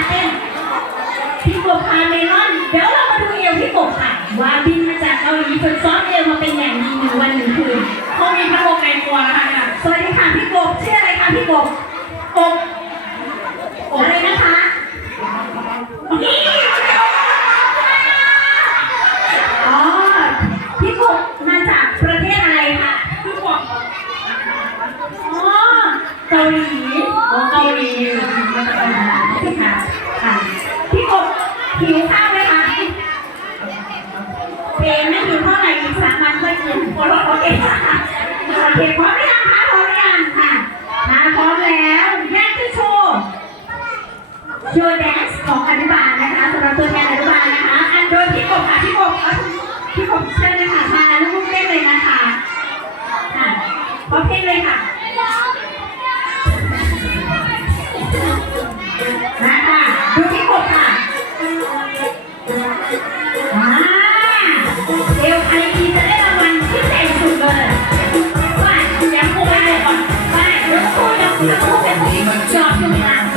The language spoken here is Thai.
าเต้นพี่กบพาเมลอน เดี๋ยวเรามาดูเอวพี่กบค่ะ ว่าบินมาจากเกาหลีฝึกซ้อมเอวมาเป็นอย่างดีหนึ่งวันหนึ่งคืนเขามีพัดลมในตัวนะคะเนี่ยสวัสดีค่ะพี่กบชื่ออะไรคะพี่กบกบอะไรนะคะนี่อ๋อพี่กบมาจากประเทศอะไรคะคือบกอ๋อเกาหลีอ๋อเกาหลี ไม่หิวเท่าไหร่สามวันก็กินโอเคโอเคโอเคพร้อมหรือยังคะพร้อมหรือยังค่ะมาพร้อมแล้วแยกที่ชูชว์แด Talk about